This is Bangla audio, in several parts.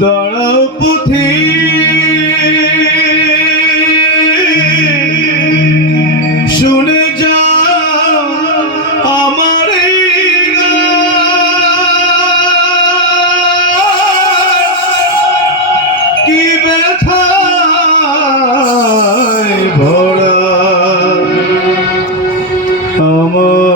দাঁড়াও পুথি শুনে যা আমার। কি ব্যথায় ভরা আমার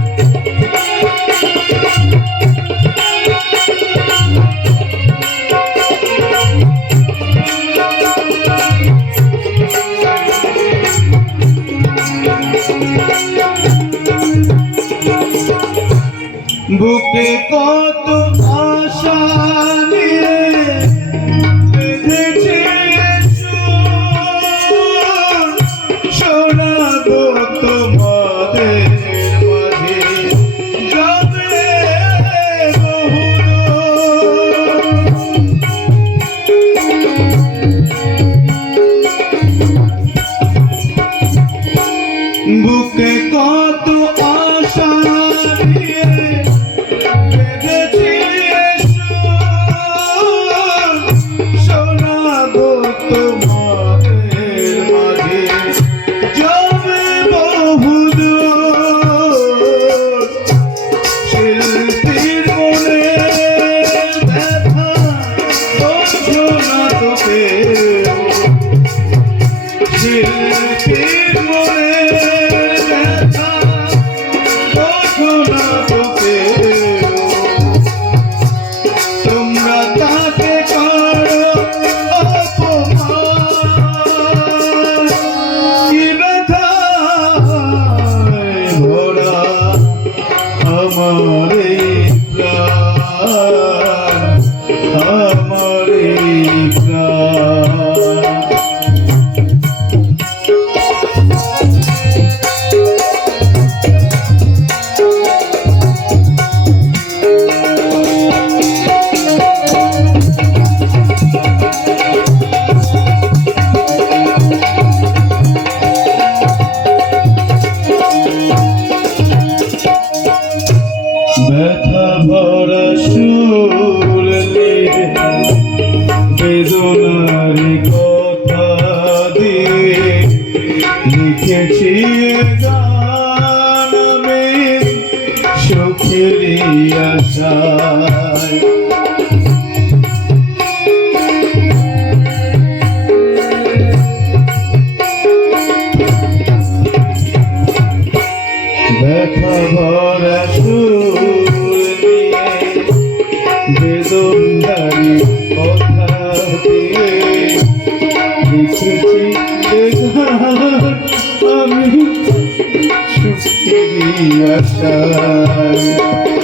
বুকে কত আশা নিয়ে। শোনাবো তোমাদের মাঝে যাবে বুকে কত আমার আমি সুখেরই আশায় ব্যথা ভরা সুর নিয়ে বেদনদারি কথা দিয়ে যত